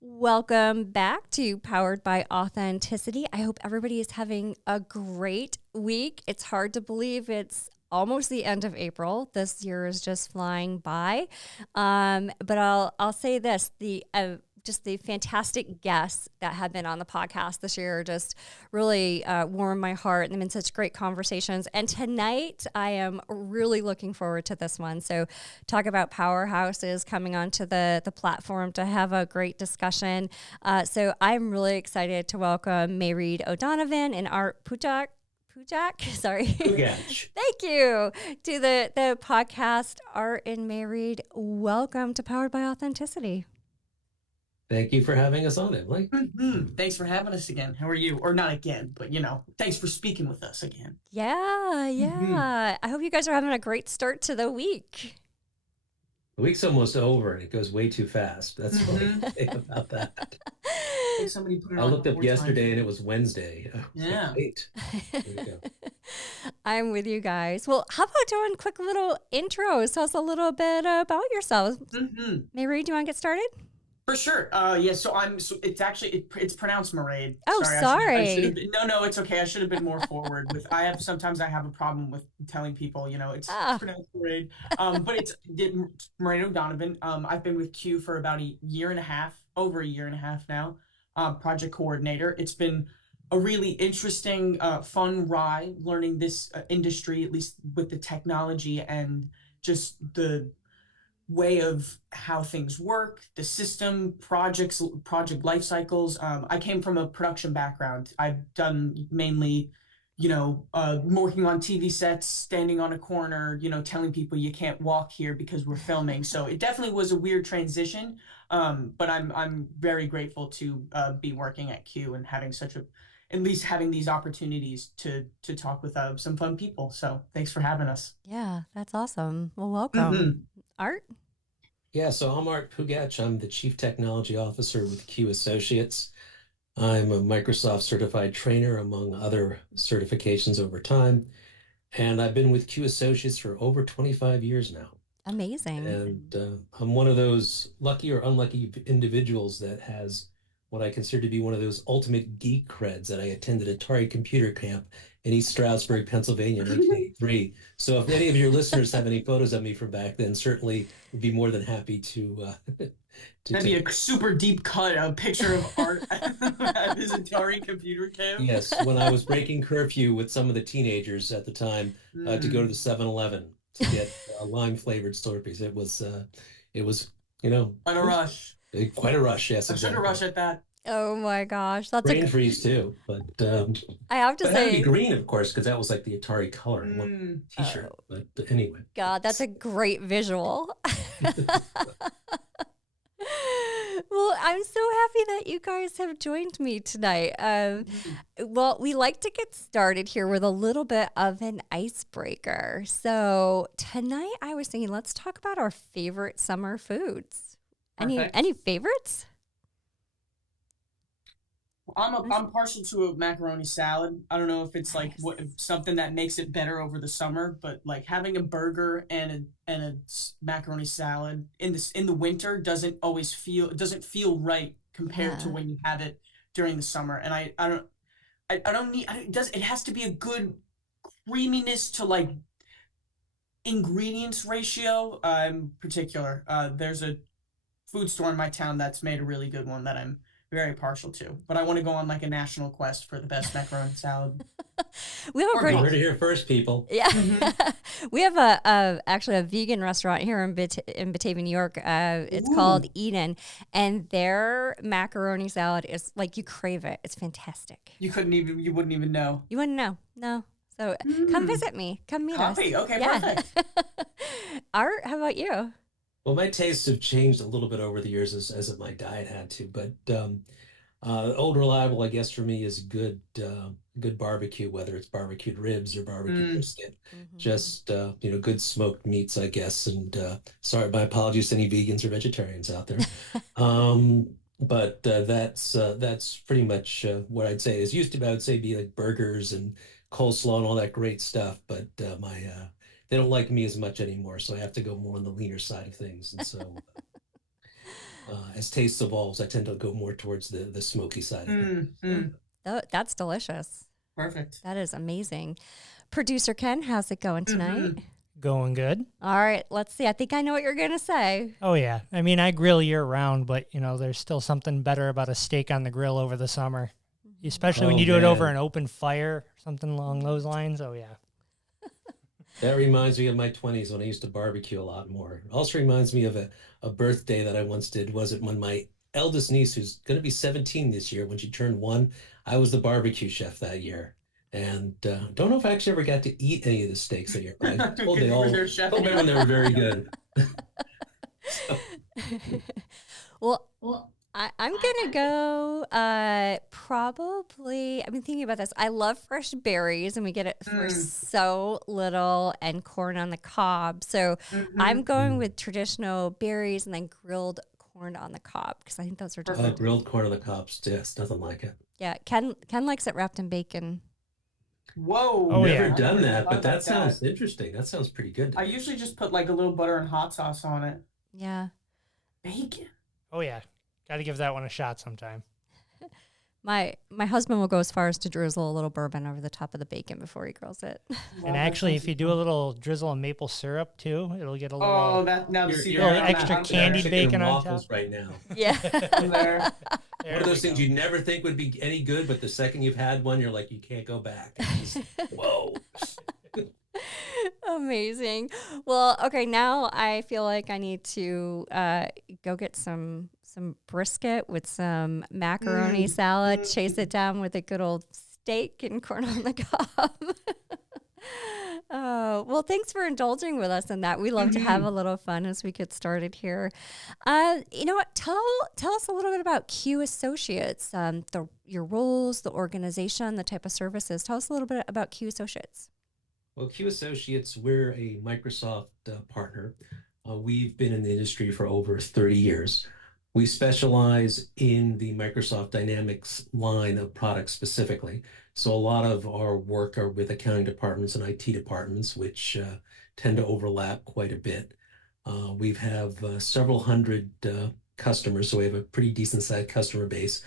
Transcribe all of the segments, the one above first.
Welcome back to Powered by Authenticity. I hope everybody is having a great week. It's hard to believe it's almost the end of April. This year is just flying by. But I'll say this: just the fantastic guests that have been on the podcast this year just really warmed my heart, and they've been such great conversations. And tonight, I am really looking forward to this one. So, talk about powerhouses coming onto the platform to have a great discussion. So, I'm really excited to welcome Mairead O'Donovan and Art Pugach. Sorry. Pugach. Thank you to the podcast Art and Mairead. Welcome to Powered by Authenticity. Thank you for having us on, Emily. Thanks for having us again. How are you? Or not again, but thanks for speaking with us again. Yeah. I hope you guys are having a great start to the week. The week's almost over and it goes way too fast. That's what I think about that. Somebody put it I on looked up yesterday time. and it was Wednesday. Yeah. Wait. There you go. I'm with you guys. Well, how about doing quick little intros? Tell us a little bit about yourselves. Mairead, do you want to get started? For sure. It's pronounced Mairead. Oh, sorry. No, it's okay. I should have been more forward with. Sometimes I have a problem with telling people, it's pronounced Mairead. But it's Mairead O'Donovan. I've been with Q for about over a year and a half now. Project coordinator. It's been a really interesting, fun ride learning this industry, at least with the technology and just the way of how things work, the system, project life cycles. I came from a production background. I've done mainly, working on TV sets, standing on a corner, telling people you can't walk here because we're filming. So it definitely was a weird transition. But I'm very grateful to be working at Q and at least having these opportunities to talk with some fun people. So thanks for having us. Yeah, that's awesome. Well, welcome. Art? Yeah, so I'm Art Pugach. I'm the Chief Technology Officer with Q Associates. I'm a Microsoft certified trainer, among other certifications over time. And I've been with Q Associates for over 25 years now. Amazing. And I'm one of those lucky or unlucky individuals that has what I consider to be one of those ultimate geek creds that I attended Atari Computer Camp in East Stroudsburg, Pennsylvania in 1983. So if any of your listeners have any photos of me from back then, certainly would be more than happy to That'd be a super deep cut, a picture of Art at his Atari Computer Camp. Yes, when I was breaking curfew with some of the teenagers at the time to go to the 7-Eleven to get lime-flavored Slurpees. It was quite a rush. Quite a rush, yes. I should have rushed at that. Oh my gosh, that's green freeze too, but I have to say, it had to be green, of course, because that was like the Atari color in one T-shirt. But anyway, God, that's a great visual. Well, I'm so happy that you guys have joined me tonight. Well, we like to get started here with a little bit of an icebreaker. So tonight, I was thinking, let's talk about our favorite summer foods. Any favorites? I'm partial to a macaroni salad. I don't know if it's like something that makes it better over the summer, but like having a burger and a macaroni salad in the winter doesn't feel right compared to when you have it during the summer. And it has to be a good creaminess to like ingredients ratio. In particular, there's a food store in my town that's made a really good one that I'm very partial to, but I want to go on like a national quest for the best macaroni salad. We have you heard it here first, people. Yeah, we have actually a vegan restaurant here in Batavia, New York. It's called Eden, and their macaroni salad is like you crave it. It's fantastic. You wouldn't even know. You wouldn't know, no. So come visit me. Come meet us. Okay, yeah. Perfect. Art, how about you? Well, my tastes have changed a little bit over the years as my diet had to, but old reliable, I guess, for me is good barbecue, whether it's barbecued ribs or barbecue brisket. Just good smoked meats, I guess. And sorry, my apologies to any vegans or vegetarians out there. But that's pretty much what I'd say. As used to, I would say, be like burgers and coleslaw and all that great stuff. But they don't like me as much anymore, so I have to go more on the leaner side of things. And so as taste evolves, I tend to go more towards the smoky side of it. Oh, that's delicious. Perfect. That is amazing. Producer Ken, how's it going tonight? Going good. All right, let's see. I think I know what you're going to say. Oh, yeah. I mean, I grill year round, but, there's still something better about a steak on the grill over the summer, especially when you do it over an open fire, something along those lines. Oh, yeah. That reminds me of my 20s when I used to barbecue a lot more. It also reminds me of a birthday that I once did. Was it when my eldest niece, who's going to be 17 this year, when she turned 1, I was the barbecue chef that year. And don't know if I actually ever got to eat any of the steaks that year, but I told they all told everyone they were very good. Well, I'm going to go probably, I've been thinking about this. I love fresh berries, and we get it for so little, and corn on the cob. So I'm going with traditional berries and then grilled corn on the cob, because I think those are different. Grilled corn on the cobs, yes, nothing like it. Yeah, Ken likes it wrapped in bacon. Whoa. Oh, Never done that, but that sounds interesting. That sounds pretty good. I usually just put like a little butter and hot sauce on it. Yeah. Bacon. Oh, yeah. Got to give that one a shot sometime. My husband will go as far as to drizzle a little bourbon over the top of the bacon before he grills it. And actually, if you do a little drizzle of maple syrup too, it'll get a little, you're extra candied bacon on top right now. Yeah. there. One of those things you'd never think would be any good, but the second you've had one, you're like, you can't go back. Whoa. Amazing. Well, okay, now I feel like I need to go get some brisket with some macaroni salad, chase it down with a good old steak and corn on the cob. Well, thanks for indulging with us in that. We love to have a little fun as we get started here. You know what? Tell us a little bit about Q Associates, your roles, the organization, the type of services. Tell us a little bit about Q Associates. Well, Q Associates, we're a Microsoft partner. We've been in the industry for over 30 years. We specialize in the Microsoft Dynamics line of products specifically. So a lot of our work are with accounting departments and IT departments, which tend to overlap quite a bit. We have several hundred customers, so we have a pretty decent sized customer base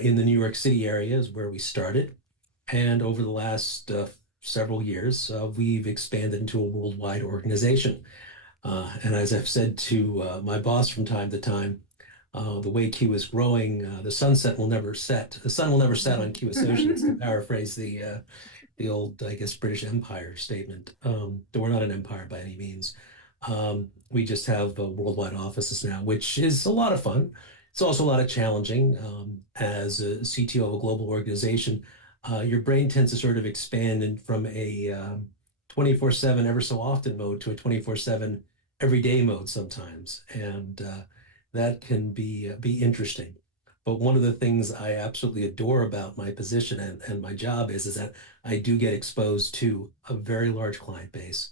in the New York City area is where we started. And over the last several years, we've expanded into a worldwide organization. And as I've said to my boss from time to time, the way Q is growing, the sun will never set on Q Associates, to paraphrase the old, I guess, British Empire statement. We're not an empire by any means. We just have worldwide offices now, which is a lot of fun. It's also a lot of challenging. As a CTO of a global organization, your brain tends to sort of expand from a 24/7 ever so often mode to a 24/7 everyday mode sometimes. And that can be interesting. But one of the things I absolutely adore about my position and my job is that I do get exposed to a very large client base.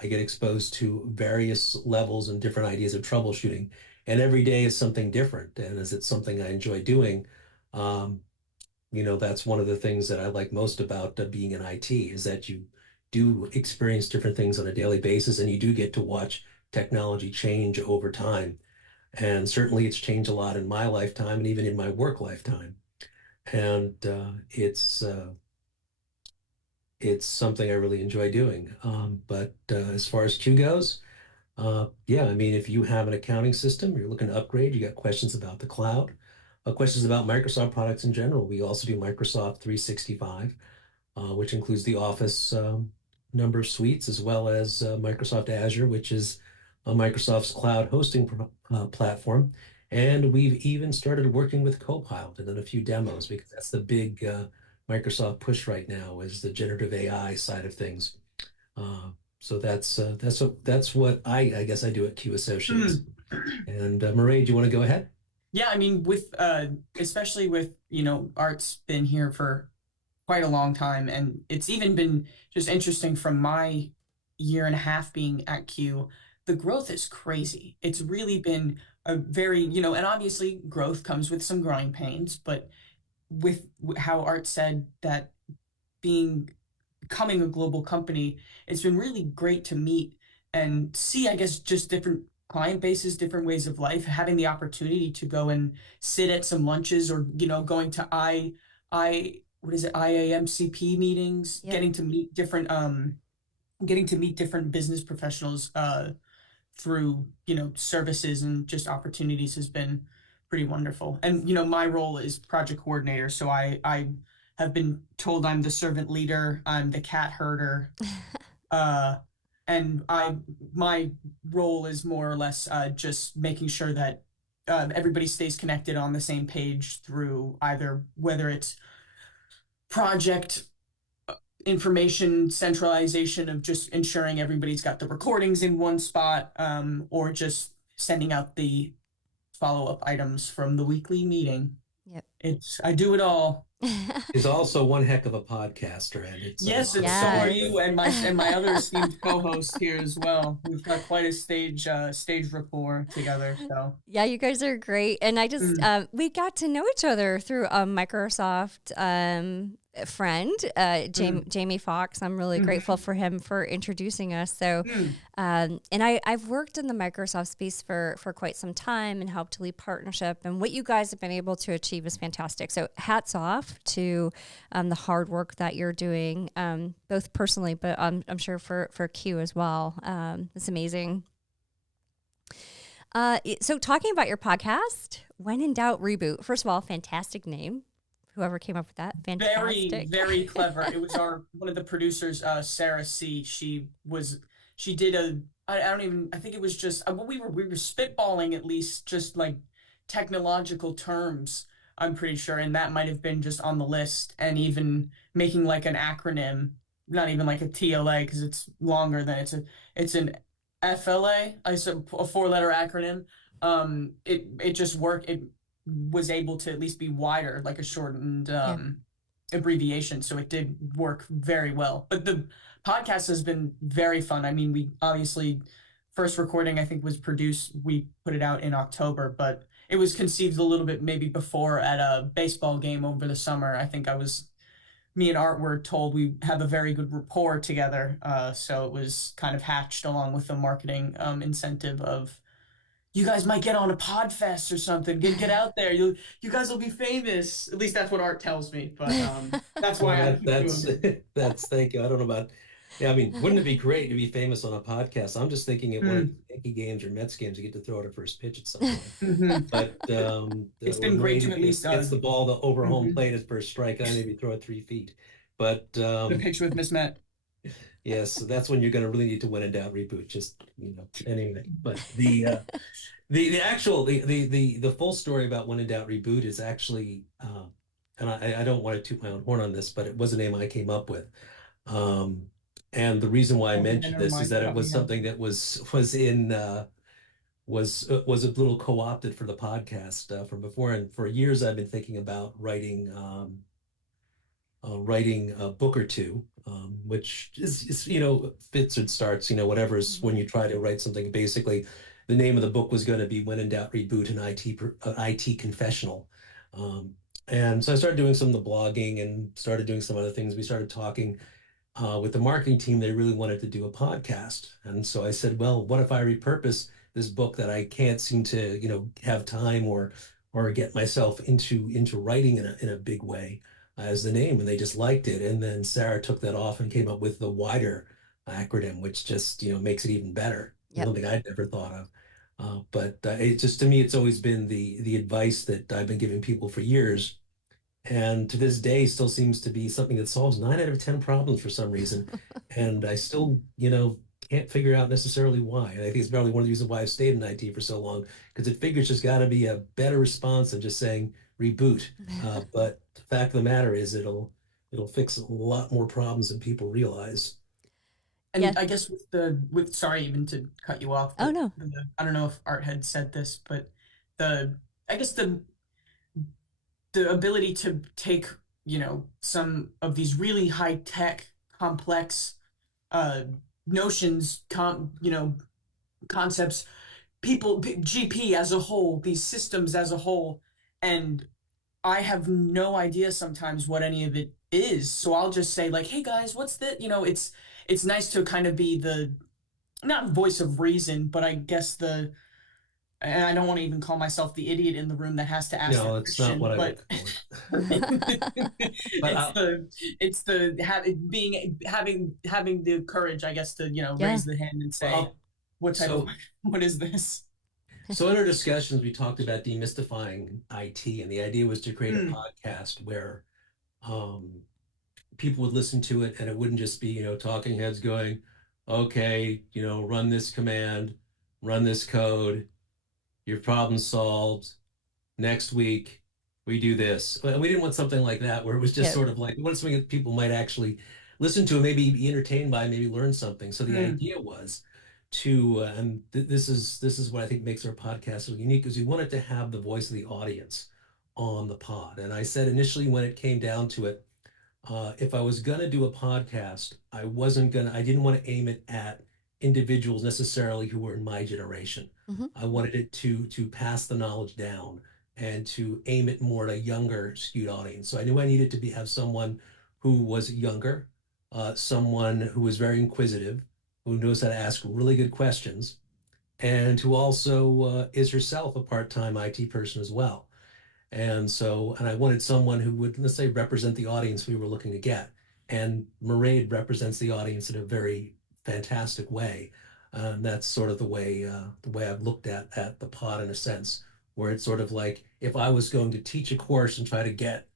I get exposed to various levels and different ideas of troubleshooting. And every day is something different. And as it's something I enjoy doing, that's one of the things that I like most about being in IT is that you do experience different things on a daily basis, and you do get to watch technology change over time. And certainly it's changed a lot in my lifetime and even in my work lifetime. And it's something I really enjoy doing. But as far as Q goes, if you have an accounting system, you're looking to upgrade, you got questions about the cloud, questions about Microsoft products in general. We also do Microsoft 365, which includes the Office number of suites, as well as Microsoft Azure, which is Microsoft's cloud hosting platform. And we've even started working with Copilot and done a few demos, because that's the big Microsoft push right now, is the generative AI side of things. So that's what I guess I do at Q Associates. And Mairead, do you want to go ahead? Yeah, I mean, with especially with Art's been here for quite a long time, and it's even been just interesting from my year and a half being at Q. The growth is crazy. It's really been a very, and obviously growth comes with some growing pains, but with how Art said that becoming a global company, it's been really great to meet and see, I guess, just different client bases, different ways of life, having the opportunity to go and sit at some lunches, or, going to what is it, IAMCP meetings, Yep. getting to meet different business professionals through, services and just opportunities has been pretty wonderful. And, my role is project coordinator. So I have been told I'm the servant leader, I'm the cat herder. And my role is more or less just making sure that everybody stays connected on the same page through either, whether it's project information centralization of just ensuring everybody's got the recordings in one spot, or just sending out the follow-up items from the weekly meeting. Yep. I do it all. He's also one heck of a podcaster, and yes, and so are you, and my other esteemed co-host here as well. We've got quite a stage rapport together. So yeah, you guys are great, and I just we got to know each other through a Microsoft friend, Jamie Fox. I'm really grateful for him for introducing us. So, and I've worked in the Microsoft space for quite some time and helped to lead partnership. And what you guys have been able to achieve is fantastic. So, hats off to the hard work that you're doing, both personally, but I'm sure for Q as well. It's amazing. So, talking about your podcast, When in Doubt, Reboot. First of all, fantastic name. Whoever came up with that, fantastic. Very, very clever. It was one of the producers, Sarah C. She did I think it was just we were spitballing, at least just like technological terms, I'm pretty sure, and that might have been just on the list, and even making like an acronym, not even like a TLA because it's longer than it's an FLA, a 4-letter acronym. It just worked. It was able to at least be wider, like a shortened abbreviation. So it did work very well. But the podcast has been very fun. I mean, we obviously, first recording, I think, we put it out in October, but it was conceived a little bit maybe before at a baseball game over the summer. I think me and Art were told we have a very good rapport together. So it was kind of hatched along with the marketing incentive of, you guys might get on a Podfest or something. Get out there. You guys will be famous. At least that's what Art tells me. But that's why that's thank you. I don't know about. Yeah, I mean, wouldn't it be great to be famous on a podcast? I'm just thinking at one of the Yankee games or Mets games, you get to throw out a first pitch at some point. But it's been great to at least gets the ball over home plate at first strike, and I maybe throw it 3 feet. But the picture with Miss Met. Yes, so that's when you're going to really need to When in Doubt Reboot. Just anyway. But the full story about When in Doubt Reboot is actually, and I don't want to toot my own horn on this, but it was a name I came up with. And the reason why I mentioned this is that it was something that was a little co-opted for the podcast from before. And for years, I've been thinking about writing a book or two, which is fits and starts, whatever's when you try to write something. Basically, the name of the book was going to be When in Doubt, Reboot, an IT confessional. And so I started doing some of the blogging and started doing some other things. We started talking with the marketing team. They really wanted to do a podcast. And so I said, well, what if I repurpose this book that I can't seem to, have time or get myself into writing in a big way as the name, and they just liked it. And then Sarah took that off and came up with the wider acronym, which just makes it even better. Yep. Something I'd never thought of. But it just, to me, it's always been the advice that I've been giving people for years, and to this day still seems to be something that solves 9 out of 10 problems for some reason. And I still can't figure out necessarily why. And I think it's probably one of the reasons why I've stayed in IT for so long, because it figures there's got to be a better response than just saying reboot. But the fact of the matter is it'll fix a lot more problems than people realize. And I guess sorry even to cut you off. Oh no. I don't know if Art had said this, but the ability to take, some of these really high tech, complex notions, concepts, people, GP as a whole, these systems as a whole, and I have no idea sometimes what any of it is. So I'll just say like, hey guys, what's that? It's nice to kind of be not voice of reason, but I guess and I don't want to even call myself the idiot in the room that has to ask No, that it's not question, what I but would call it. But it's the having the courage, I guess, to Yeah. raise the hand and say, well, what is this? So in our discussions, we talked about demystifying IT, and the idea was to create a podcast where um, people would listen to it, and it wouldn't just be, talking heads going, okay, run this command, run this code, your problem solved. Next week, we do this. And we didn't want something like that where it was just sort of like, we wanted something that people might actually listen to and maybe be entertained by, maybe learn something. So the idea was to, and this is what I think makes our podcast so unique, is we wanted to have the voice of the audience on the pod. And I said initially when it came down to it, if I was going to do a podcast, I didn't want to aim it at individuals necessarily who were in my generation. I wanted it to pass the knowledge down and to aim it more at a younger skewed audience. So I knew I needed to have someone who was younger, someone who was very inquisitive, who knows how to ask really good questions, and who also is herself a part-time IT person as well. And I wanted someone who would, let's say, represent the audience we were looking to get. And Mairead represents the audience in a very fantastic way. That's sort of the way I've looked at the pod in a sense, where it's sort of like if I was going to teach a course and try to get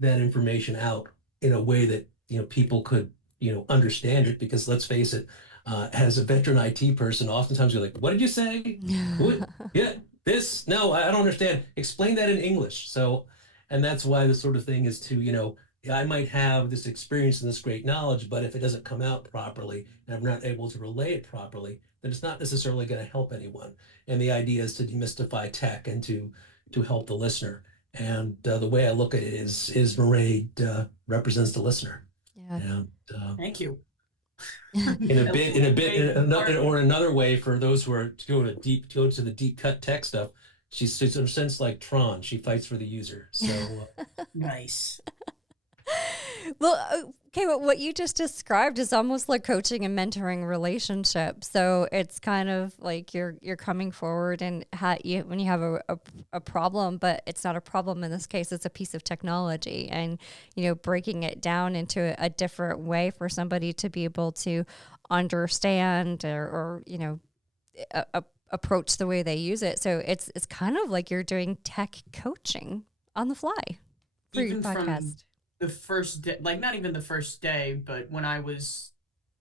that information out in a way that people could understand it, because let's face it, as a veteran IT person, oftentimes you're like, what did you say? Yeah, this, no, I don't understand. Explain that in English. So, and that's why the sort of thing is to, I might have this experience and this great knowledge, but if it doesn't come out properly and I'm not able to relay it properly, then it's not necessarily going to help anyone. And the idea is to demystify tech and to help the listener. And the way I look at it is Mairead represents the listener. Yeah. And thank you. In another way, for those who are to go to the deep cut tech stuff, she's in a sense like Tron. She fights for the user. So nice. Well, okay, but what you just described is almost like coaching and mentoring relationships. So it's kind of like you're coming forward and when you have a problem, but it's not a problem in this case, it's a piece of technology, and breaking it down into a different way for somebody to be able to understand or approach the way they use it. So it's kind of like you're doing tech coaching on the fly for your podcast. The first day, like not even the first day, but when I was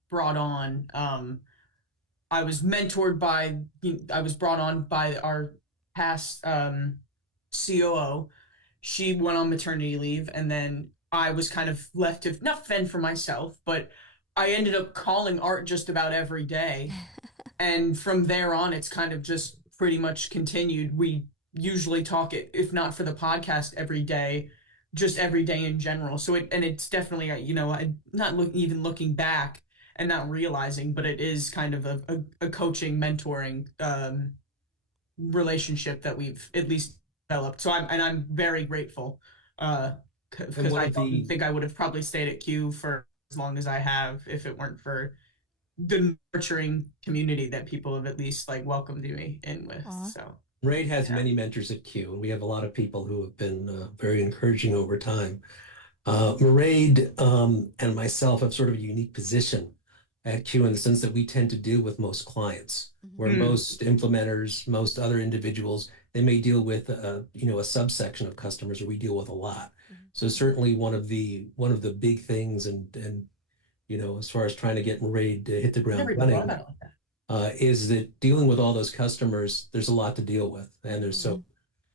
brought on, I was brought on by our past COO. She went on maternity leave, and then I was kind of left to not fend for myself, but I ended up calling Art just about every day. And from there on, it's kind of just pretty much continued. We usually talk, if not for the podcast, every day, just every day in general. So it's definitely, not even looking back and not realizing, but it is kind of a coaching, mentoring relationship that we've at least developed. So I'm very grateful because I don't think I would have probably stayed at Q for as long as I have if it weren't for the nurturing community that people have at least welcomed me in with. Aww. So Mairead has many mentors at Q, and we have a lot of people who have been very encouraging over time. Mairead and myself have sort of a unique position at Q in the sense that we tend to deal with most clients, where most implementers, most other individuals, they may deal with a subsection of customers, or we deal with a lot. So certainly one of the big things, and as far as trying to get Mairead to hit the ground running, is that dealing with all those customers, there's a lot to deal with, and there's so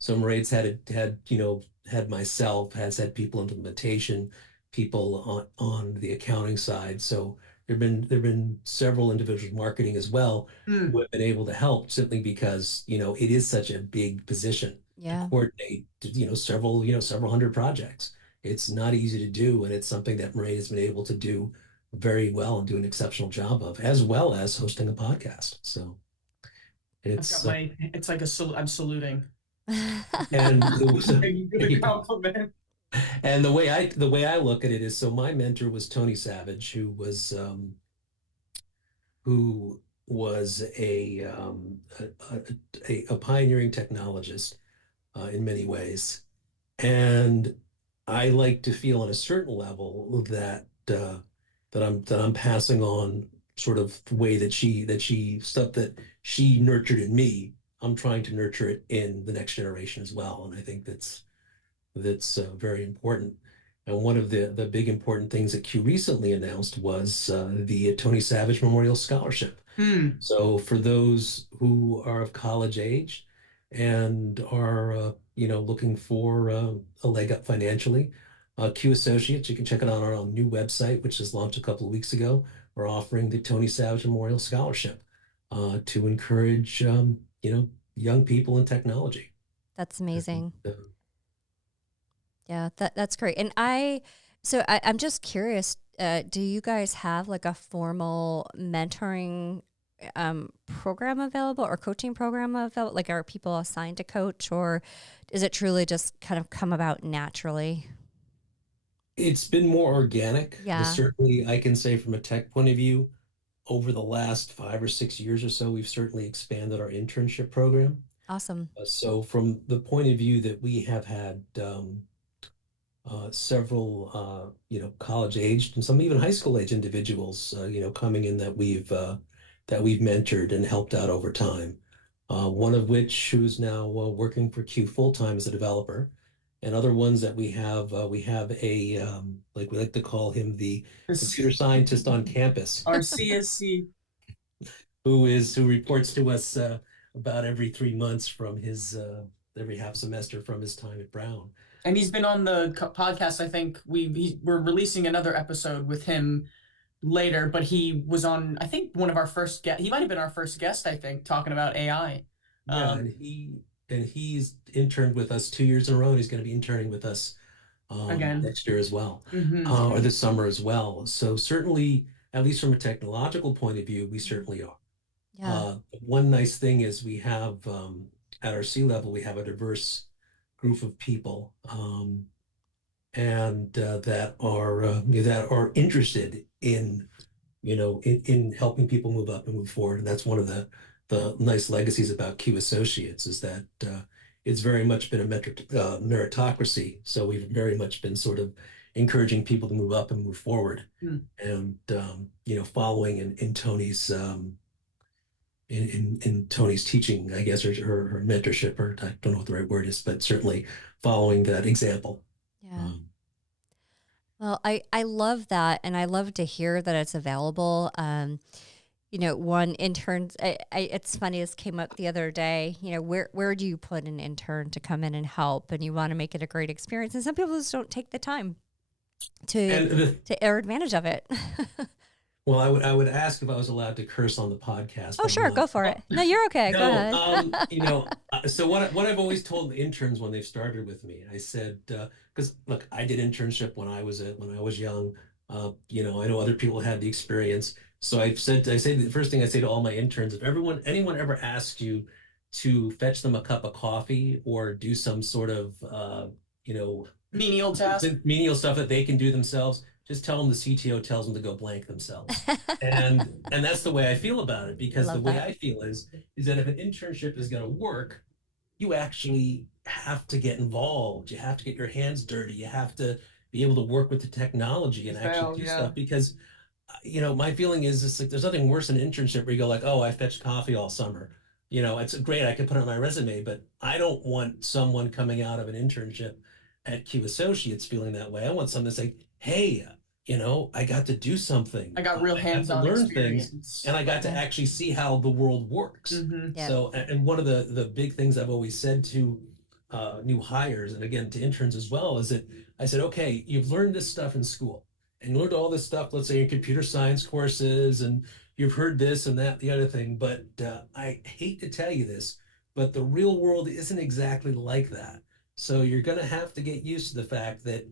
Mairead's had myself, has had people in implementation, people on the accounting side. So there've been several individuals marketing as well who have been able to help, simply because it is such a big position to coordinate several hundred projects. It's not easy to do, and it's something that Mairead has been able to do very well and do an exceptional job of, as well as hosting a podcast. So it's I'm saluting. And the compliment. And the way I look at it is, so my mentor was Tony Savage, who was a pioneering technologist in many ways, and I like to feel on a certain level that I'm passing on sort of the way that she stuff that she nurtured in me. I'm trying to nurture it in the next generation as well, and I think that's very important. And one of the big important things that Q recently announced was the Tony Savage Memorial Scholarship. Hmm. So for those who are of college age and are looking for a leg up financially, Q Associates, you can check it out on our own new website, which was launched a couple of weeks ago. We're offering the Tony Savage Memorial Scholarship to encourage young people in technology. That's amazing. Uh, Yeah, that's great. And I'm just curious, do you guys have like a formal mentoring program available or coaching program available? Like, are people assigned to coach, or is it truly just kind of come about naturally? It's been more organic. Yeah. Certainly, I can say from a tech point of view, over the last 5 or 6 years or so, we've certainly expanded our internship program. Awesome. So from the point of view that we have had several, college-aged and some even high school-age individuals, coming in that we've mentored and helped out over time. One of which who's now working for Q full-time as a developer, and other ones that we have a like we like to call him the computer scientist on campus, Our CSC. who reports to us about every 3 months from his every half semester from his time at Brown. And he's been on the podcast. I think we're releasing another episode with him later, but he was on, I think, one of our first guests. He might have been our first guest, I think, talking about AI. Yeah, and he's interned with us 2 years in a row, and he's going to be interning with us Again next year as well, Mm-hmm. Or this summer as well. So certainly, at least from a technological point of view, we certainly are. Yeah. One nice thing is we have at our C level, we have a diverse group of people, and that are interested in in helping people move up and move forward. And that's one of the nice legacies about Q Associates, is that it's very much been a meritocracy. So we've very much been sort of encouraging people to move up and move forward, and following in Tony's in Tony's teaching, I guess, or her mentorship, or I don't know what the right word is, but certainly following that example. Yeah. Well, I love that, and I love to hear that it's available. One interns. It's funny. This came up the other day. Where do you put an intern to come in and help, and you want to make it a great experience, and some people just don't take the time to air advantage of it. Well, I would ask if I was allowed to curse on the podcast. Oh, sure, go for it. No, you're okay. No, go ahead. So what I've always told the interns when they've started with me, I said, because look, I did internship when I was young. I know other people had the experience. So I say the first thing I say to all my interns: if anyone ever asks you to fetch them a cup of coffee or do some sort of menial task, menial stuff that they can do themselves, just tell them the CTO tells them to go blank themselves. and that's the way I feel about it, because the way I feel is that if an internship is going to work, you actually have to get involved. You have to get your hands dirty. You have to be able to work with the technology and actually do stuff, because my feeling is it's like there's nothing worse than an internship where you go like, oh, I fetched coffee all summer. It's great. I can put it on my resume, but I don't want someone coming out of an internship at Q Associates feeling that way. I want someone to say, hey, I got to do something. I got real hands-on learn experience. things, and I got to actually see how the world works. Mm-hmm. Yeah. So, and one of the big things I've always said to new hires, and again to interns as well, is that I said, okay, you've learned this stuff in school, and you learned all this stuff, let's say in computer science courses, and you've heard this and that, the other thing, but I hate to tell you this, but the real world isn't exactly like that. So you're going to have to get used to the fact that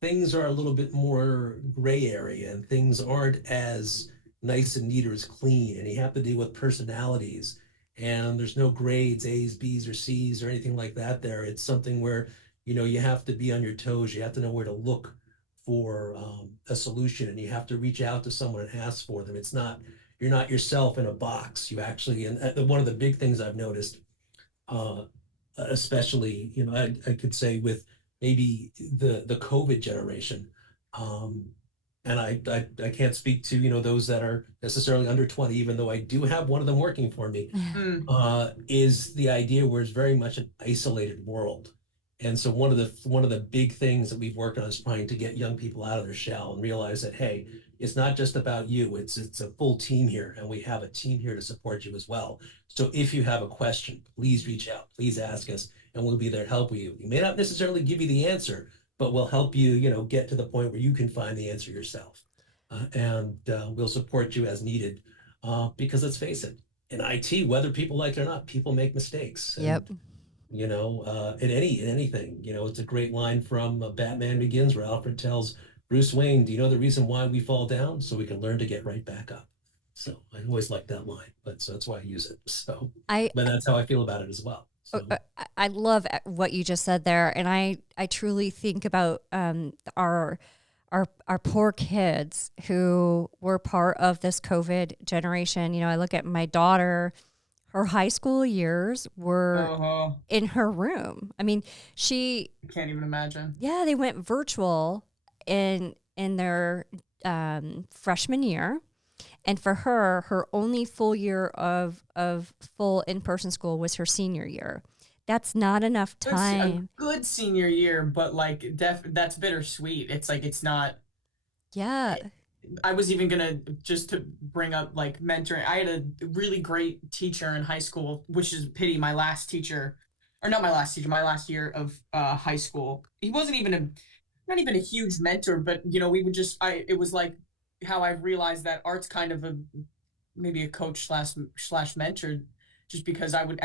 things are a little bit more gray area, and things aren't as nice and neat or as clean, and you have to deal with personalities, and there's no grades, A's, B's, or C's or anything like that there. It's something where, you have to be on your toes. You have to know where to look for a solution, and you have to reach out to someone and ask for them. you're not yourself in a box. You actually, and one of the big things I've noticed, especially, I could say with maybe the COVID generation, um, and I can't speak to, those that are necessarily under 20, even though I do have one of them working for me, is the idea where it's very much an isolated world. And so one of the big things that we've worked on is trying to get young people out of their shell and realize that, hey, it's not just about you. It's a full team here, and we have a team here to support you as well. So if you have a question, please reach out, please ask us, and we'll be there to help you. We may not necessarily give you the answer, but we'll help you, get to the point where you can find the answer yourself. And we'll support you as needed. Because let's face it, in IT, whether people like it or not, people make mistakes. Yep. And, in anything, it's a great line from Batman Begins where Alfred tells Bruce Wayne, do you know the reason why we fall down? So we can learn to get right back up. So I always like that line, so that's why I use it. But that's how I feel about it as well. So. I love what you just said there, and I truly think about our poor kids who were part of this COVID generation. I look at my daughter. Her high school years were in her room. I mean, I can't even imagine. Yeah, they went virtual in their freshman year. And for her only full year of full in-person school was her senior year. That's not enough time. A good senior year, but like that's bittersweet. It's like it's not. Yeah. I was even gonna just to bring up like mentoring. I had a really great teacher in high school, which is a pity. My last year of high school. He wasn't not even a huge mentor, but we would it was like how I've realized that Art's kind of maybe a coach slash mentor, just because I was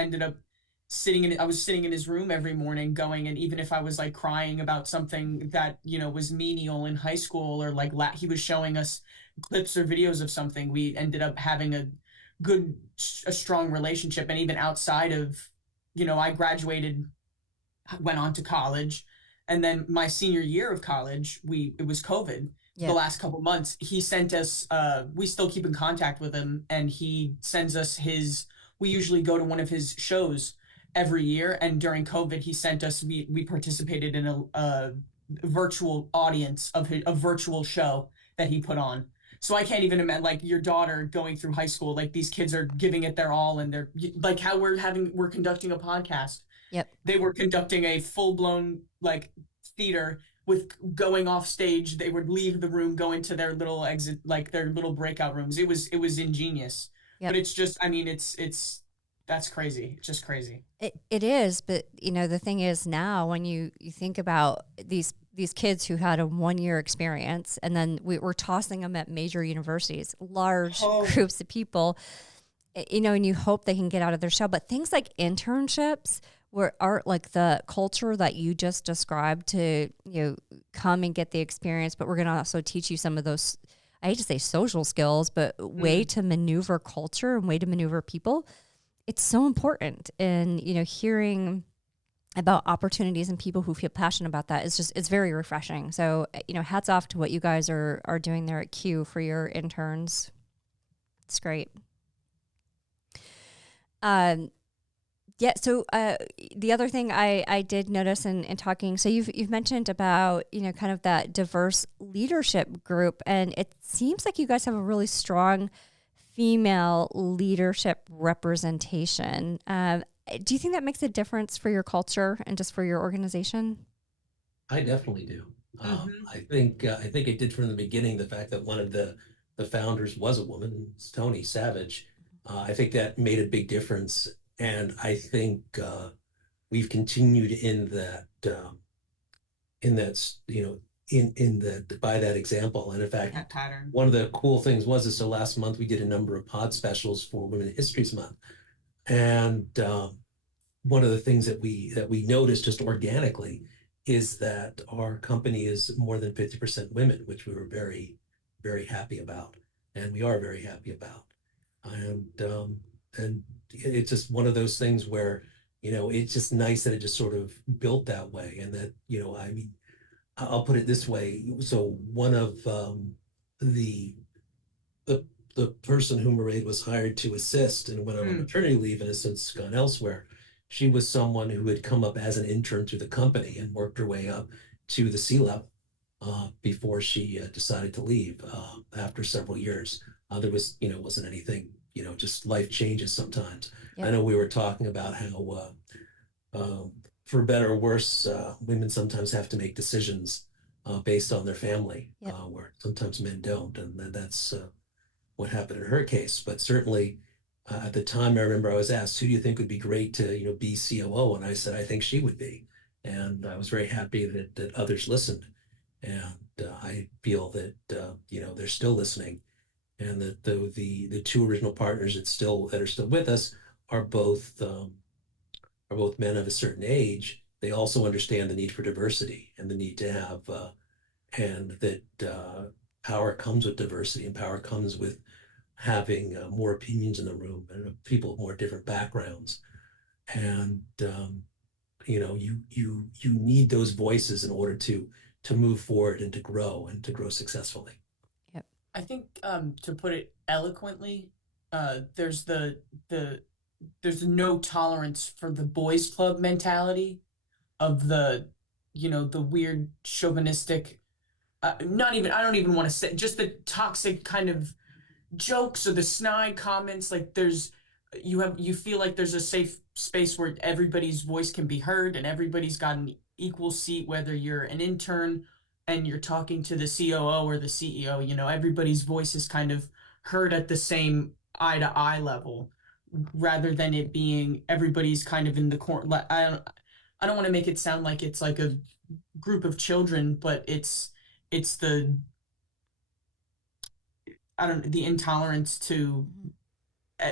sitting in his room every morning going, and even if I was like crying about something that, was menial in high school, or like he was showing us clips or videos of something, we ended up having a strong relationship. And even outside of, I graduated, went on to college, and then my senior year of college, it was COVID. Yeah. The last couple months, he sent us, we still keep in contact with him, and he sends us we usually go to one of his shows every year. And during COVID, he sent us, we participated in a virtual audience of a virtual show that he put on. So I can't even imagine, like, your daughter going through high school, like these kids are giving it their all, and they're like how we're conducting a podcast. Yep. They were conducting a full-blown like theater with going off stage. They would leave the room, go into their little exit, like their little breakout rooms. It was ingenious. Yep. But it's just, I mean, that's crazy. It's just crazy. It is, but the thing is now when you think about these kids who had a 1-year experience, and then we're tossing them at major universities, large groups of people, and you hope they can get out of their shell. But things like internships, where art, like the culture that you just described, to come and get the experience, but we're going to also teach you some of those, I hate to say social skills, but way to maneuver culture and way to maneuver people. It's so important. And hearing about opportunities and people who feel passionate about that it's very refreshing. So hats off to what you guys are doing there at Q for your interns. It's great. Yeah. So the other thing I did notice in talking, so you've mentioned about, kind of that diverse leadership group, and it seems like you guys have a really strong female leadership representation. Do you think that makes a difference for your culture and just for your organization? I definitely do. I think it did from the beginning. The fact that one of the founders was a woman, Tony Savage, I think that made a big difference. And I think we've continued in that by that example. And in fact, one of the cool things was so last month we did a number of pod specials for Women Histories Month, and one of the things that we noticed just organically is that our company is more than 50% women, which we were very, very happy about, and we are very happy about, and it's just one of those things where it's just nice that it just sort of built that way, and that I mean, I'll put it this way. So one of the the person whom Mairead was hired to assist and went on maternity leave and has since gone elsewhere. She was someone who had come up as an intern through the company and worked her way up to the C-level before she decided to leave after several years. There was, wasn't anything, just life changes sometimes. Yep. I know we were talking about how, for better or worse, women sometimes have to make decisions based on their family, yep. Where sometimes men don't. And that's what happened in her case. But certainly at the time, I remember I was asked, who do you think would be great to, be COO? And I said, I think she would be. And I was very happy that others listened. And I feel that, they're still listening. And that the two original partners that are still with us are both men of a certain age. They also understand the need for diversity and the need to have, and that power comes with diversity, and power comes with having more opinions in the room and people with more different backgrounds. And you need those voices in order to move forward and to grow successfully. Yep. I think to put it eloquently, there's the no tolerance for the boys club mentality of the weird chauvinistic, I don't even want to say, just the toxic kind of jokes or the snide comments. Like you feel like there's a safe space where everybody's voice can be heard and everybody's got an equal seat, whether you're an intern and you're talking to the COO or the CEO, everybody's voice is kind of heard at the same eye to eye level, rather than it being everybody's kind of in the corner. I don't want to make it sound like it's like a group of children, but it's the intolerance to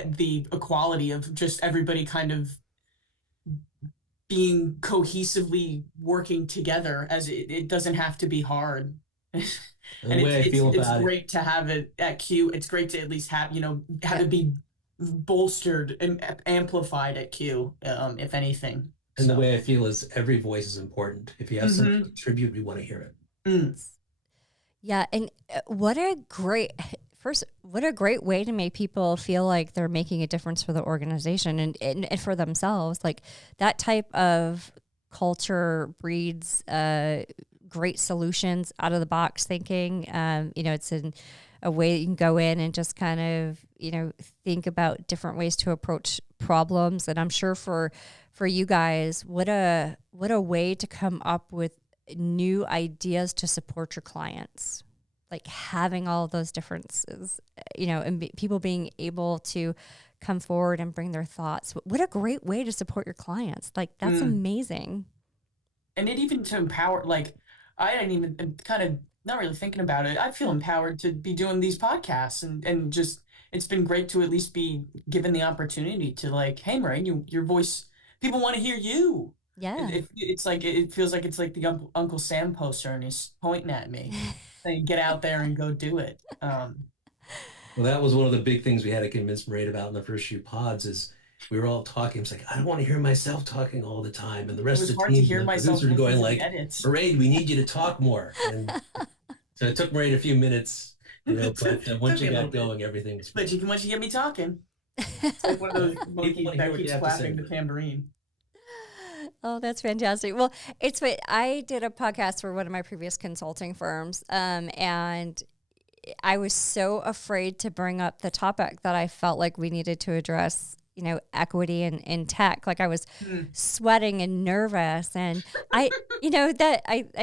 the equality of just everybody kind of being cohesively working together, as it doesn't have to be hard. And it's great to have it at Q. It's great to at least have it be bolstered and amplified at Q, if anything. And the way I feel is every voice is important. If you have something to contribute, we want to hear it. Yeah, and what a great way to make people feel like they're making a difference for the organization and for themselves. Like that type of culture breeds great solutions, out of the box thinking. It's a way that you can go in and just kind of, think about different ways to approach problems. And I'm sure for you guys, what a way to come up with new ideas to support your clients. Like having all of those differences, and people being able to come forward and bring their thoughts. What a great way to support your clients. Like that's amazing. And it even to empower, like I didn't even kind of not really thinking about it. I feel empowered to be doing these podcasts and just, it's been great to at least be given the opportunity to like, hey, Mairead, your voice, people want to hear you. Yeah. It feels like it's like the Uncle Sam poster and he's pointing at me saying, get out there and go do it. Well, that was one of the big things we had to convince Mairead about in the first few pods is we were all talking. It's like, I don't want to hear myself talking all the time. And the rest of the team, the producer going like, Mairead, we need you to talk more. And so it took Mairead a few minutes, but once you got going, everything was fun. But once you get me talking, it's like one of those monkeys that keeps clapping the tambourine. Oh, that's fantastic. Well, I did a podcast for one of my previous consulting firms, and I was so afraid to bring up the topic that I felt like we needed to address, equity in tech. Like I was sweating and nervous, and I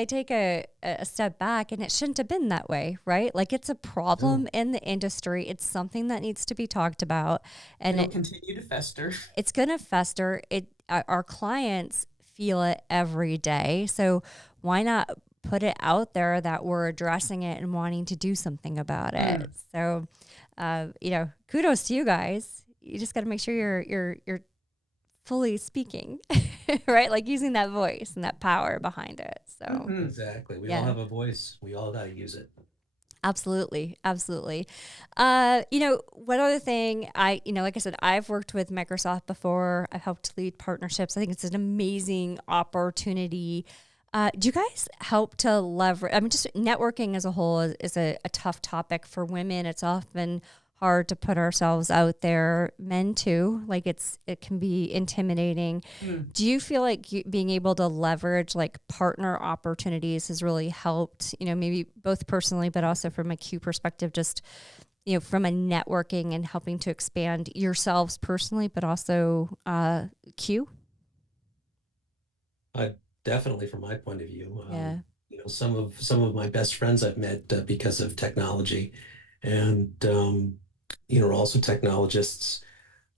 take a step back, and it shouldn't have been that way, right? Like it's a problem in the industry. It's something that needs to be talked about, and it'll continue to fester. It's going to fester. Our clients feel it every day. So why not put it out there that we're addressing it and wanting to do something about it? So, kudos to you guys. You just got to make sure you're fully speaking, right? Like using that voice and that power behind it. So exactly. We all have a voice. We all got to use it. Absolutely. One other thing, like I said, I've worked with Microsoft before. I've helped lead partnerships. I think it's an amazing opportunity. Do you guys help to leverage? I mean, just networking as a whole is a tough topic for women. It's often hard to put ourselves out there. Men too, like it can be intimidating. Do you feel like being able to leverage like partner opportunities has really helped, maybe both personally, but also from a Q perspective, just, from a networking and helping to expand yourselves personally, but also Q? Definitely from my point of view. Yeah. Some of my best friends I've met because of technology, and are also technologists.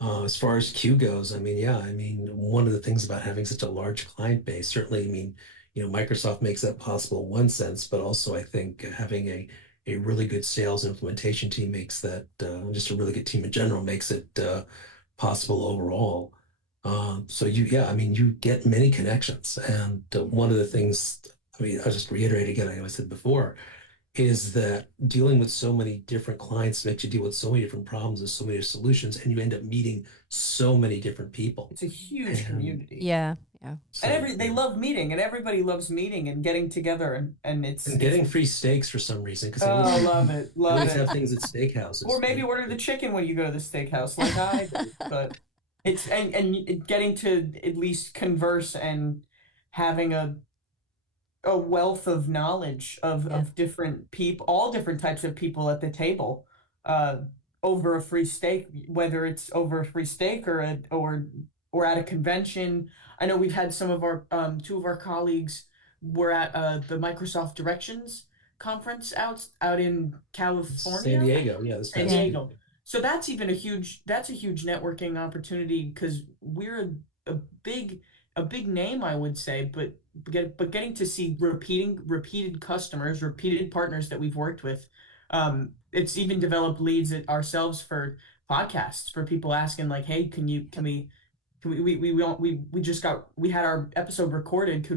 As far as Q goes, one of the things about having such a large client base, certainly, Microsoft makes that possible in one sense, but also I think having a really good sales implementation team makes that, just a really good team in general makes it possible overall. You get many connections. And one of the things, I'll just reiterate again, I know I said before, is that dealing with so many different clients makes you deal with so many different problems and so many solutions, and you end up meeting so many different people. It's a huge community. Yeah. Yeah. So, and they love meeting, and everybody loves meeting and getting together, and getting free steaks for some reason, because love it. They always have things at steakhouses. Or maybe order the chicken when you go to the steakhouse, like I do. But it's and getting to at least converse and having a wealth of knowledge of different people, all different types of people at the table, over a free steak, whether it's over a free steak or at a convention. I know we've had some of our two of our colleagues were at the Microsoft Directions conference out in California, San Diego, yeah, San Diego. So that's even a huge networking opportunity, because we're a big name, I would say, but getting to see repeated customers, repeated partners that we've worked with. It's even developed leads ourselves for podcasts, for people asking like, hey, we had our episode recorded.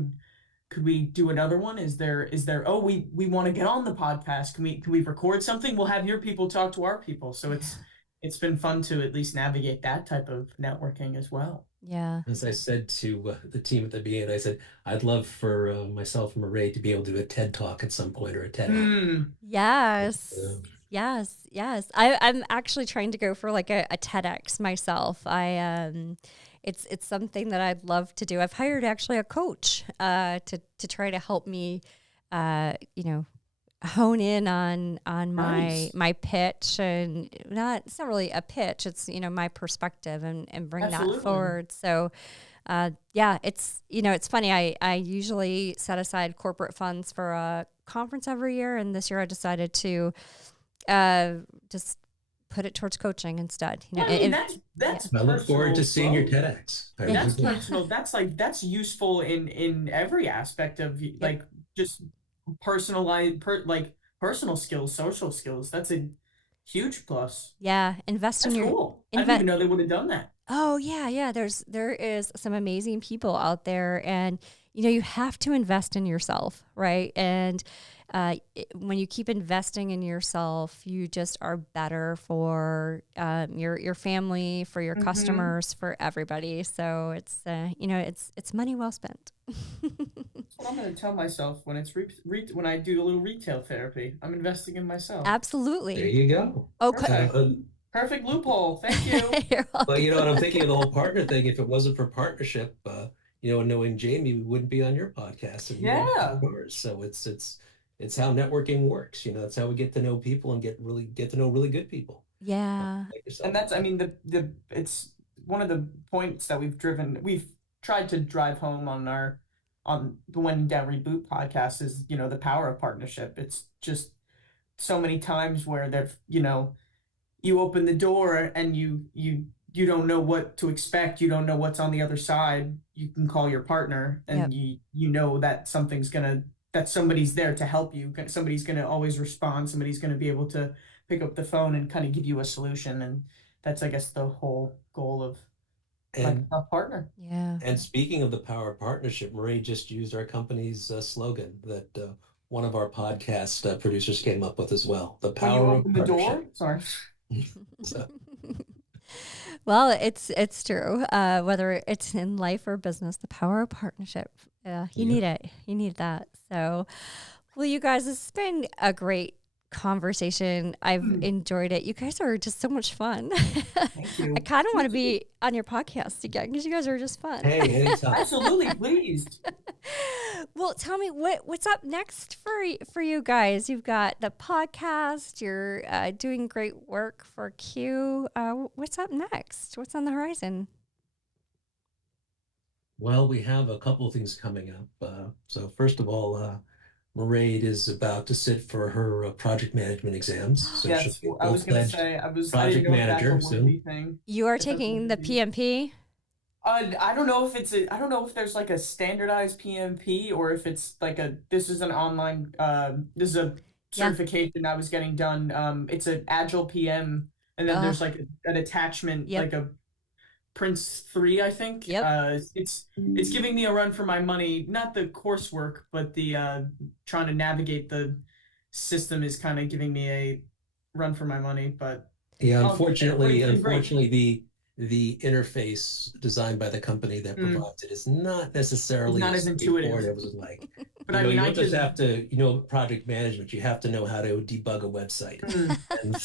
Could we do another one? Is there, we want to get on the podcast. Can we record something? We'll have your people talk to our people. So it's been fun to at least navigate that type of networking as well. Yeah. As I said to the team at the beginning, I said, I'd love for myself and Mairead to be able to do a TED Talk at some point, or a TED. Yes. Yes. I'm actually trying to go for like a TEDx myself. It's something that I'd love to do. I've hired actually a coach to try to help me, hone in on my pitch, and it's not really a pitch. It's, my perspective, and bring that forward. So, it's funny. I usually set aside corporate funds for a conference every year, and this year I decided to just put it towards coaching instead. That's I look forward to seeing your TEDx. That's personal. That's useful in every aspect of like just personal skills, social skills. That's a huge plus. Yeah, invest in your. Cool. I didn't even know they would have done that. Oh yeah. There is some amazing people out there, and you have to invest in yourself, right? And when you keep investing in yourself, you just are better for your family, for your customers, for everybody. So it's it's money well spent. That's what I'm going to tell myself when it's when I do a little retail therapy. I'm investing in myself. Absolutely. There you go. Okay. Perfect loophole. Thank you. Well, and I'm thinking of the whole partner thing. If it wasn't for partnership, knowing Jamie, we wouldn't be on your podcast. And yours. So it's how networking works. That's how we get to know people and get to know really good people. Yeah. And that's, it's one of the points that we've tried to drive home on the When in Doubt Reboot podcast is, the power of partnership. It's just so many times where you open the door and you don't know what to expect. You don't know what's on the other side. You can call your partner, and you know that that somebody's there to help you. Somebody's going to always respond. Somebody's going to be able to pick up the phone and kind of give you a solution. And that's, I guess, the whole goal of a partner. Yeah. And speaking of the power of partnership, Mairead just used our company's slogan that one of our podcast producers came up with as well. The power of partnership. Door? Sorry. Well, it's true. Whether it's in life or business, the power of partnership. You need it. You need that. So, well, you guys, it's been a great conversation. I've enjoyed it. You guys are just so much fun. Thank you. I kind of want to be on your podcast again because you guys are just fun. Hey, anytime. Absolutely, please. Well, tell me what's up next for you guys. You've got the podcast. You're doing great work for Q. What's up next? What's on the horizon? Well, we have a couple of things coming up. So first of all, Mairead is about to sit for her project management exams. So Yes, she'll be I was gonna full-fledged say I project didn't know if that's manager a soon. worthy thing. You are If that's a taking the worthy thing. PMP. I don't know if I don't know if there's like a standardized PMP or if it's like this is an online this is a Yeah. certification I was getting done. It's an Agile PM, and then there's like an attachment, Yep. like a Prince 3, I think. Yep. It's giving me a run for my money, not the coursework, but the trying to navigate the system is kind of giving me a run for my money. But Yeah, but unfortunately, it's been great. the interface designed by the company that provides it is not necessarily Not as intuitive. straightforward as it would like. But You I know, mean, you I don't just could. have to, project management, you have to know how to debug a website. And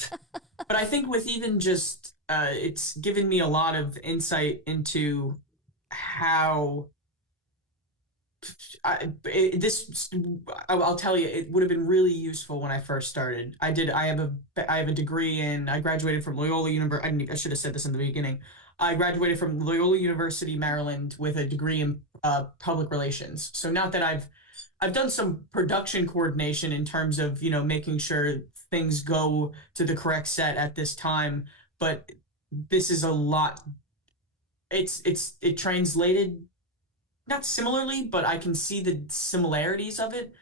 But I think with even just it's given me a lot of insight into how I'll tell you, it would have been really useful when I first started. I have a degree I graduated from Loyola University. I should have said this in the beginning. I graduated from Loyola University, Maryland, with a degree in public relations. So not that I've done some production coordination in terms of, making sure things go to the correct set at this time, but this is a lot. It translated not similarly, but I can see the similarities of it.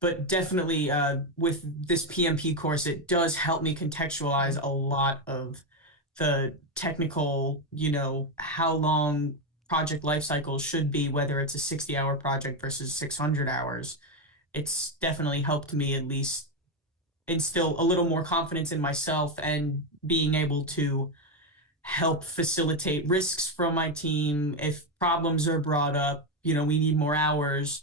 But definitely, with this PMP course, it does help me contextualize a lot of the technical, how long project life cycles should be, whether it's a 60-hour project versus 600 hours. It's definitely helped me at least instill a little more confidence in myself and being able to help facilitate risks from my team. If problems are brought up, we need more hours.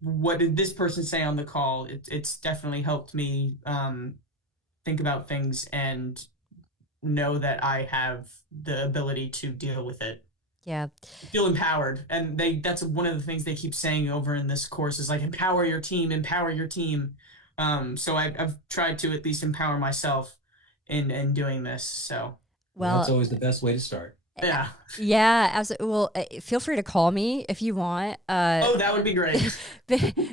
What did this person say on the call? It's definitely helped me think about things and know that I have the ability to deal with it. Yeah. Feel empowered. And that's one of the things they keep saying over in this course is like, empower your team, empower your team. So I've tried to at least empower myself in doing this. So Well, that's always the best way to start. yeah. Yeah, absolutely. Well, feel free to call me if you want. Oh, that would be great.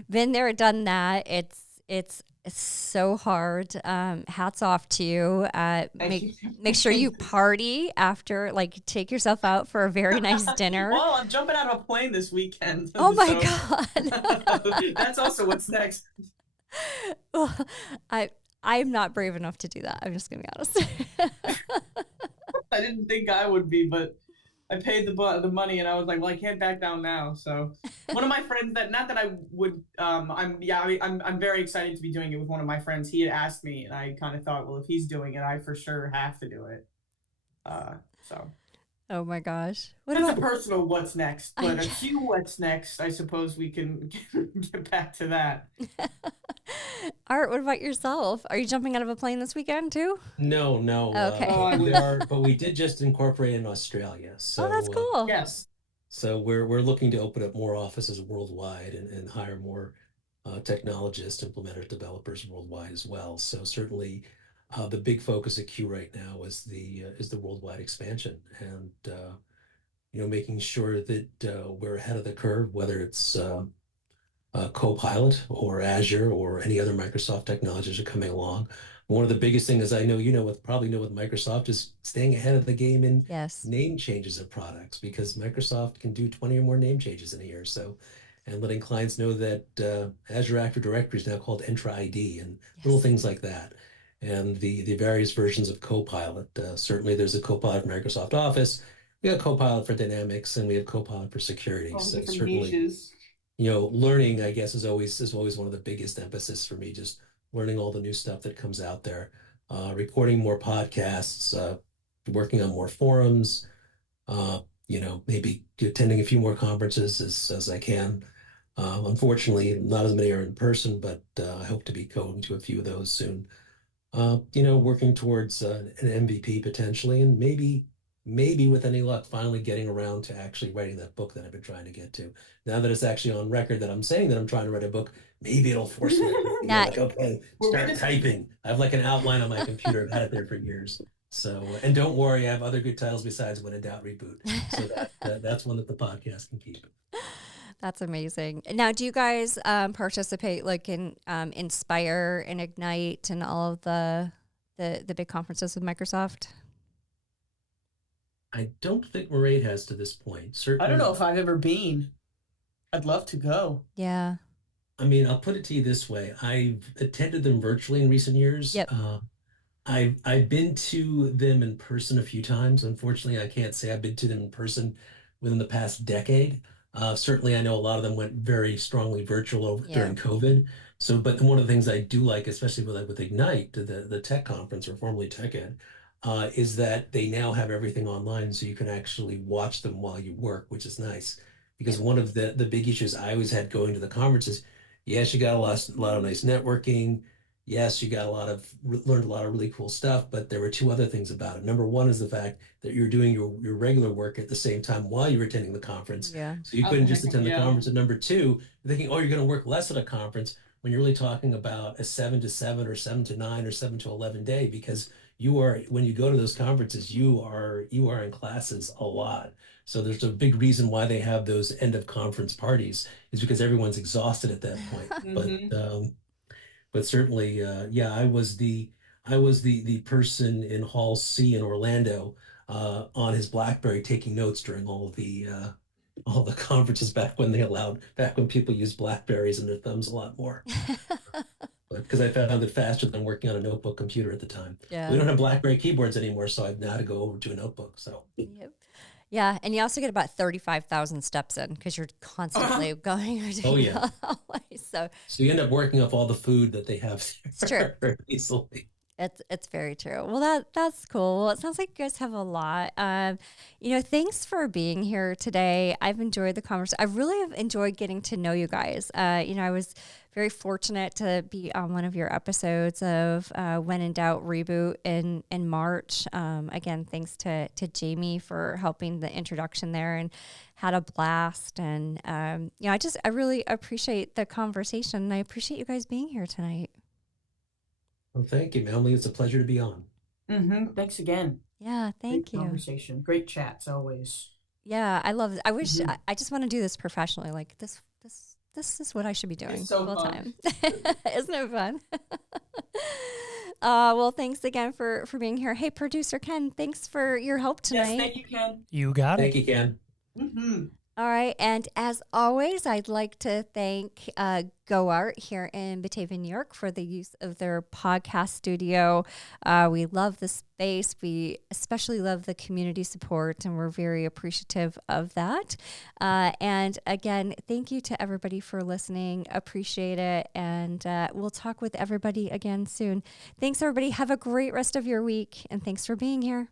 Been there, done that. It's so hard. Hats off to you. Make sure you party after, like take yourself out for a very nice dinner. Well, I'm jumping out of a plane this weekend. Oh my God. That's also what's next. Well, I'm not brave enough to do that. I'm just gonna be honest. I didn't think I would be, but I paid the money and I was like, well, I can't back down now. So one of my friends not that I would, I'm very excited to be doing it with one of my friends. He had asked me and I kind of thought, well, if he's doing it, I for sure have to do it. So. Oh my gosh. That's a personal what's next, but a few what's next, I suppose we can get back to that. Art, what about yourself? Are you jumping out of a plane this weekend too? No. Okay. But we did just incorporate in Australia. So that's cool. Yes. So we're looking to open up more offices worldwide and hire more technologists, implementers, developers worldwide as well. So certainly the big focus at Q right now is the worldwide expansion and making sure that we're ahead of the curve, whether it's Copilot or Azure or any other Microsoft technologies are coming along. One of the biggest things I know with Microsoft is staying ahead of the game in name changes of products, because Microsoft can do 20 or more name changes in a year. So, and letting clients know that Azure Active Directory is now called Entra ID and little things like that. And the various versions of Copilot. Certainly there's a Copilot for Microsoft Office. We have Copilot for Dynamics and we have Copilot for security. So certainly, niches. Learning, I guess, is always one of the biggest emphasis for me, just learning all the new stuff that comes out there, recording more podcasts, working on more forums, maybe attending a few more conferences as I can. Unfortunately, not as many are in person, but I hope to be going to a few of those soon. Working towards an MVP potentially, and maybe with any luck, finally getting around to actually writing that book that I've been trying to get to. Now that it's actually on record that I'm saying that I'm trying to write a book, maybe it'll force me. Now, Like, okay, start typing. I have like an outline on my computer. I've had it there for years. So, and don't worry, I have other good titles besides When in Doubt, Reboot. So that's one that the podcast can keep. That's amazing. Now, do you guys participate like in Inspire and Ignite and all of the big conferences with Microsoft? I don't think Mairead has to this point. Certainly, I don't know if I've ever been. I'd love to go. Yeah. I mean, I'll put it to you this way. I've attended them virtually in recent years. Yep. I've been to them in person a few times. Unfortunately, I can't say I've been to them in person within the past decade. Certainly, I know a lot of them went very strongly virtual during COVID. So, but one of the things I do like, especially with Ignite, the tech conference, or formerly TechEd, is that they now have everything online, so you can actually watch them while you work, which is nice. Because one of the big issues I always had going to the conferences, yes, you got a lot of nice networking. Yes, you got learned a lot of really cool stuff, but there were two other things about it. Number one is the fact that you're doing your regular work at the same time while you're attending the conference. Yeah. So you couldn't just attend the conference. And number two, you're thinking, oh, you're going to work less at a conference when you're really talking about a 7 to 7 or 7 to 9 or 7 to 11 day, because when you go to those conferences, you are in classes a lot. So there's a big reason why they have those end of conference parties, is because everyone's exhausted at that point. But certainly, I was the person in Hall C in Orlando on his BlackBerry taking notes during all the conferences back when people used BlackBerries and their thumbs a lot more. Because I found it faster than working on a notebook computer at the time. Yeah. We don't have BlackBerry keyboards anymore, so I've now to go over to a notebook. So. Yep. Yeah, and you also get about 35,000 steps in because you're constantly going. Oh yeah. So you end up working off all the food that they have there. It's true. Easily. It's very true. Well, that's cool. Well, it sounds like you guys have a lot. Thanks for being here today. I've enjoyed the conversation. I really have enjoyed getting to know you guys. I was very fortunate to be on one of your episodes of When in Doubt, Reboot in March. Again, thanks to Jamie for helping the introduction there, and had a blast. And I really appreciate the conversation, and I appreciate you guys being here tonight. Well, thank you, Melanie. It's a pleasure to be on. Thanks again. Yeah, thank you. Conversation. Great chats always. Yeah, I love it. I wish I just want to do this professionally. Like this is what I should be doing so all the fun. time. Isn't it fun? Well, thanks again for being here. Hey, producer Ken, thanks for your help tonight. Yes, thank you, Ken. You got it. Thank you, Ken. All right. And as always, I'd like to thank Go Art here in Batavia, New York, for the use of their podcast studio. We love the space. We especially love the community support, and we're very appreciative of that. And again, thank you to everybody for listening. Appreciate it. And we'll talk with everybody again soon. Thanks, everybody. Have a great rest of your week. And thanks for being here.